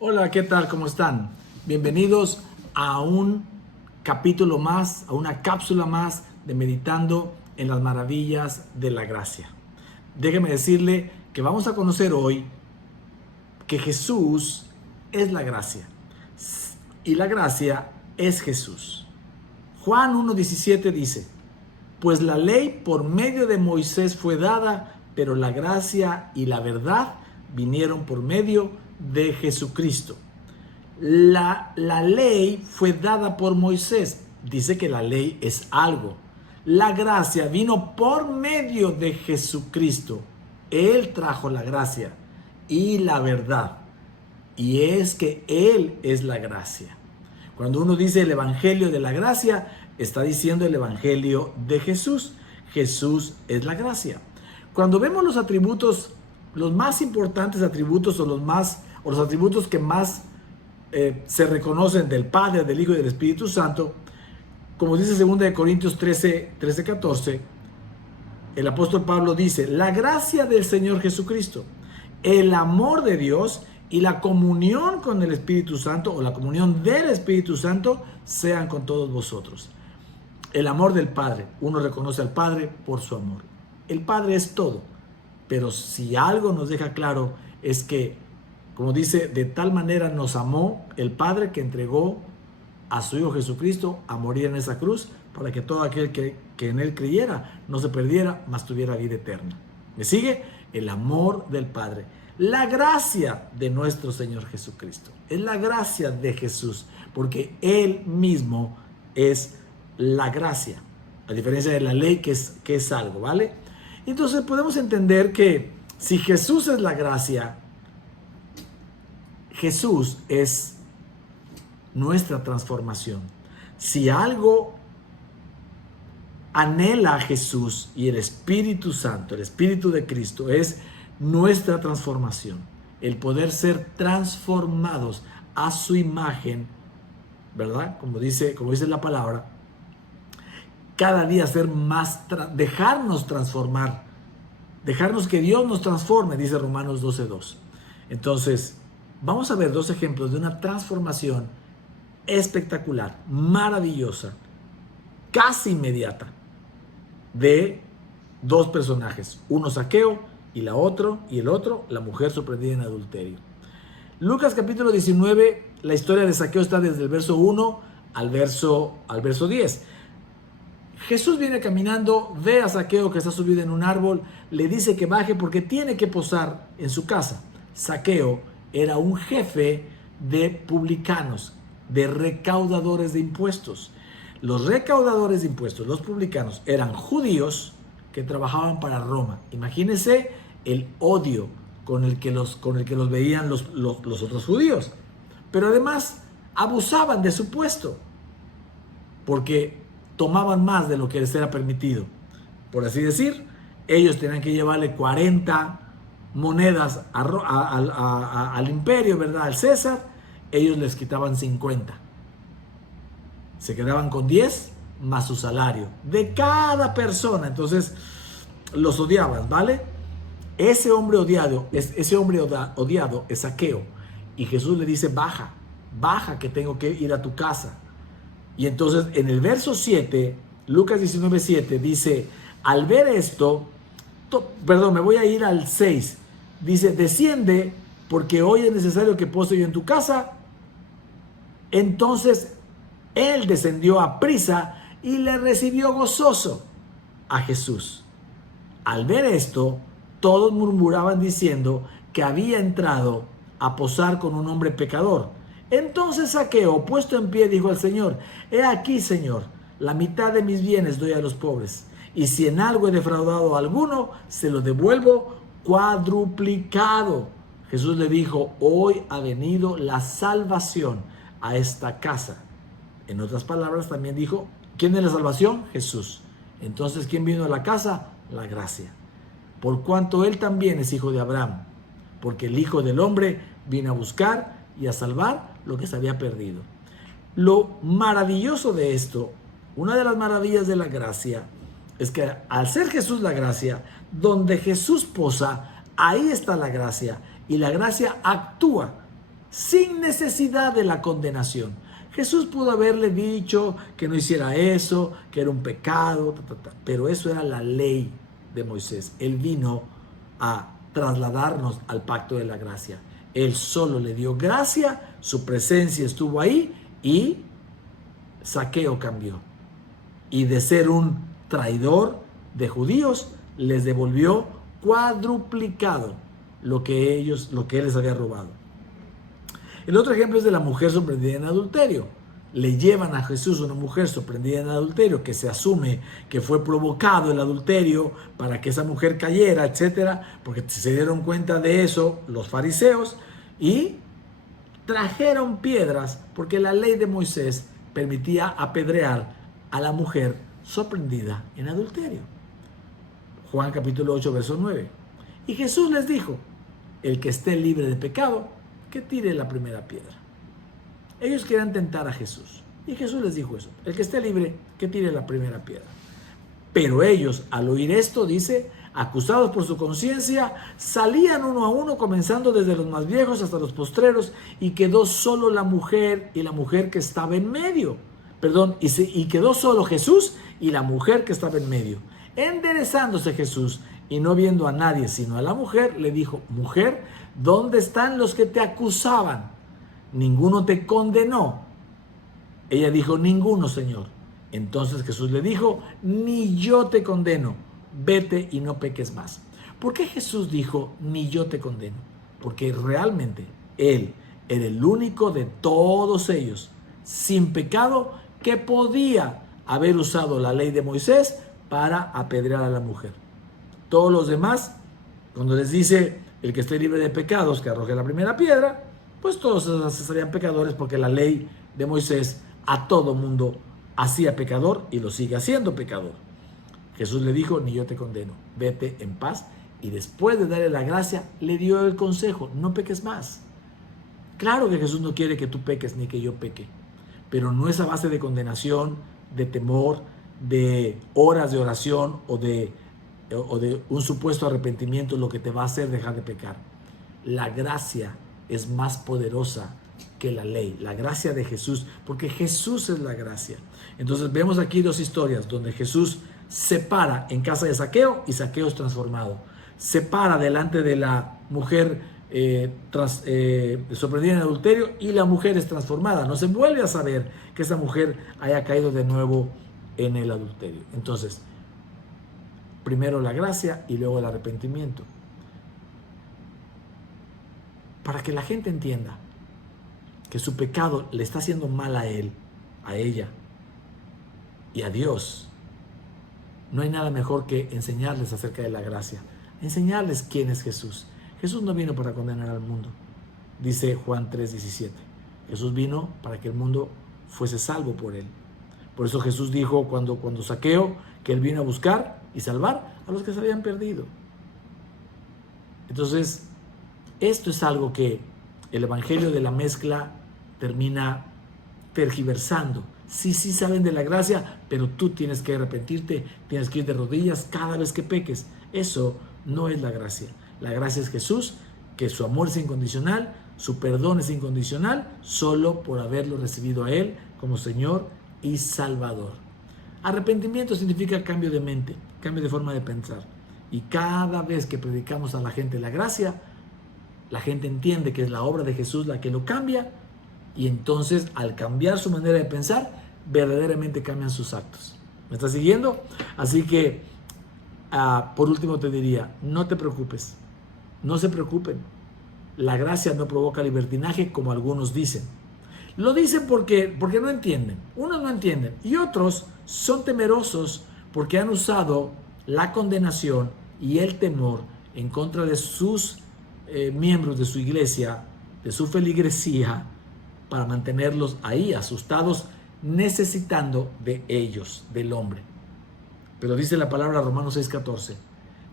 Hola, ¿qué tal? ¿Cómo están? Bienvenidos a un capítulo más, a una cápsula más de Meditando en las Maravillas de la Gracia. Déjeme decirle que vamos a conocer hoy que Jesús es la gracia y la gracia es Jesús. Juan 1:17 dice: pues la ley por medio de Moisés fue dada, pero la gracia y la verdad vinieron por medio de Jesucristo. La ley fue dada por Moisés. Dice que la ley es algo. La gracia vino por medio de Jesucristo. Él trajo la gracia y la verdad. Y es que Él es la gracia. Cuando uno dice el Evangelio de la gracia, está diciendo el Evangelio de Jesús. Jesús es la gracia. Cuando vemos los atributos, los más importantes atributos o los atributos que más se reconocen del Padre, del Hijo y del Espíritu Santo, como dice 2 Corintios 13:14, el apóstol Pablo dice: la gracia del Señor Jesucristo, el amor de Dios y la comunión con el Espíritu Santo, o la comunión del Espíritu Santo, sean con todos vosotros. El amor del Padre, uno reconoce al Padre por su amor. El Padre es todo, pero si algo nos deja claro es que, como dice, de tal manera nos amó el Padre que entregó a su Hijo Jesucristo a morir en esa cruz, para que todo aquel que en Él creyera no se perdiera, mas tuviera vida eterna. ¿Me sigue? El amor del Padre. La gracia de nuestro Señor Jesucristo. Es la gracia de Jesús, porque Él mismo es la gracia, a diferencia de la ley que es algo, ¿vale? Entonces podemos entender que si Jesús es la gracia, Jesús es nuestra transformación. Si algo anhela a Jesús y el Espíritu Santo, el Espíritu de Cristo, es nuestra transformación, el poder ser transformados a su imagen, ¿verdad? Como dice la palabra, cada día ser más, dejarnos transformar, dejarnos que Dios nos transforme, dice Romanos 12:2. Entonces, vamos a ver dos ejemplos de una transformación espectacular, maravillosa, casi inmediata, de dos personajes, uno Zaqueo y el otro, la mujer sorprendida en adulterio. Lucas capítulo 19, la historia de Zaqueo está desde el verso 1 al verso 10. Jesús viene caminando, ve a Zaqueo que está subido en un árbol, le dice que baje porque tiene que posar en su casa. Zaqueo era un jefe de publicanos, de recaudadores de impuestos. Los recaudadores de impuestos, los publicanos, eran judíos que trabajaban para Roma. Imagínense el odio con el que los veían los otros judíos. Pero además abusaban de su puesto, porque tomaban más de lo que les era permitido. Por así decir, ellos tenían que llevarle 40 monedas al imperio, ¿verdad? Al César. Ellos les quitaban 50. Se quedaban con 10 más su salario de cada persona. Entonces los odiaban, ¿vale? Ese hombre odiado es Zaqueo. Y Jesús le dice: baja que tengo que ir a tu casa. Y entonces en el verso 7, Lucas 19:7 dice: al ver esto, me voy a ir al 6. Dice: desciende, porque hoy es necesario que pose yo en tu casa. Entonces él descendió a prisa y le recibió gozoso a Jesús. Al ver esto, todos murmuraban diciendo que había entrado a posar con un hombre pecador. Entonces Zaqueo, puesto en pie, dijo al Señor: he aquí, Señor, la mitad de mis bienes doy a los pobres, y si en algo he defraudado a alguno, se lo devuelvo cuadruplicado. Jesús le dijo: hoy ha venido la salvación a esta casa. En otras palabras, también dijo: ¿quién es la salvación? Jesús. Entonces, ¿quién vino a la casa? La gracia. Por cuanto él también es hijo de Abraham, porque el Hijo del Hombre vino a buscar y a salvar lo que se había perdido. Lo maravilloso de esto, una de las maravillas de la gracia, es que al ser Jesús la gracia, donde Jesús posa, ahí está la gracia, y la gracia actúa sin necesidad de la condenación. Jesús pudo haberle dicho que no hiciera eso, que era un pecado, pero eso era la ley de Moisés. Él vino a trasladarnos al pacto de la gracia. Él solo le dio gracia, su presencia estuvo ahí y Zaqueo cambió. Y de ser un traidor de judíos, les devolvió cuadruplicado lo que él les había robado. El otro ejemplo es de la mujer sorprendida en adulterio. Le llevan a Jesús una mujer sorprendida en adulterio, que se asume que fue provocado el adulterio para que esa mujer cayera, etcétera, porque se dieron cuenta de eso los fariseos y trajeron piedras, porque la ley de Moisés permitía apedrear a la mujer sorprendida en adulterio. Juan capítulo 8, verso 9. Y Jesús les dijo: el que esté libre de pecado, que tire la primera piedra. Ellos querían tentar a Jesús. Y Jesús les dijo eso: el que esté libre, que tire la primera piedra. Pero ellos, al oír esto, dice, acusados por su conciencia, salían uno a uno, comenzando desde los más viejos hasta los postreros, y quedó solo la mujer y la mujer que estaba en medio. Y quedó solo Jesús y la mujer que estaba en medio. Enderezándose Jesús y no viendo a nadie sino a la mujer, le dijo: mujer, ¿dónde están los que te acusaban? ¿Ninguno te condenó? Ella dijo: ninguno, Señor. Entonces Jesús le dijo: ni yo te condeno, vete y no peques más. ¿Por qué Jesús dijo: ni yo te condeno? Porque realmente Él era el único de todos ellos, sin pecado, que podía haber usado la ley de Moisés para apedrear a la mujer. Todos los demás, cuando les dice: el que esté libre de pecados, que arroje la primera piedra, pues todos serían pecadores, porque la ley de Moisés a todo mundo hacía pecador y lo sigue haciendo pecador. Jesús le dijo: ni yo te condeno, vete en paz. Y después de darle la gracia, le dio el consejo: no peques más. Claro que Jesús no quiere que tú peques ni que yo peque, pero no es a base de condenación, de temor, de horas de oración o de un supuesto arrepentimiento lo que te va a hacer dejar de pecar. La gracia es más poderosa que la ley, la gracia de Jesús, porque Jesús es la gracia. Entonces vemos aquí dos historias donde Jesús se para en casa de Zaqueo y Zaqueo es transformado. Se para delante de la mujer sorprendida en adulterio y la mujer es transformada. No se vuelve a saber que esa mujer haya caído de nuevo en el adulterio. Entonces, primero la gracia y luego el arrepentimiento. Para que la gente entienda que su pecado le está haciendo mal a él, a ella y a Dios, no hay nada mejor que enseñarles acerca de la gracia, enseñarles quién es Jesús. Jesús no vino para condenar al mundo, dice Juan 3:17. Jesús vino para que el mundo fuese salvo por él. Por eso Jesús dijo cuando Zaqueo, que él vino a buscar y salvar a los que se habían perdido. Entonces, esto es algo que el evangelio de la mezcla termina tergiversando. Sí saben de la gracia, pero tú tienes que arrepentirte, tienes que ir de rodillas cada vez que peques. Eso no es la gracia. La gracia es Jesús, que su amor es incondicional, su perdón es incondicional, solo por haberlo recibido a Él como Señor y Salvador. Arrepentimiento significa cambio de mente, cambio de forma de pensar. Y cada vez que predicamos a la gente la gracia, la gente entiende que es la obra de Jesús la que lo cambia, y entonces al cambiar su manera de pensar, verdaderamente cambian sus actos. ¿Me estás siguiendo? Así que, por último te diría, no te preocupes, no se preocupen. La gracia no provoca libertinaje como algunos dicen. Lo dicen porque no entienden. Unos no entienden y otros son temerosos porque han usado la condenación y el temor en contra de sus miembros de su iglesia, de su feligresía, para mantenerlos ahí asustados, necesitando de ellos, del hombre. Pero dice la palabra Romanos 6:14: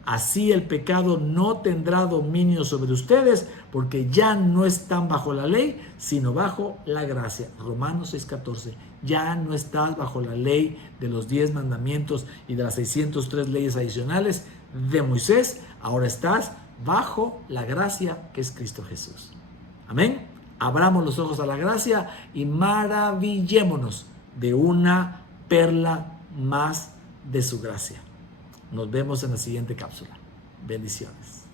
así el pecado no tendrá dominio sobre ustedes, porque ya no están bajo la ley, sino bajo la gracia. Romanos 6:14. Ya no estás bajo la ley de los 10 mandamientos y de las 603 leyes adicionales de Moisés. Ahora estás bajo la gracia que es Cristo Jesús. Amén. Abramos los ojos a la gracia y maravillémonos de una perla más de su gracia. Nos vemos en la siguiente cápsula. Bendiciones.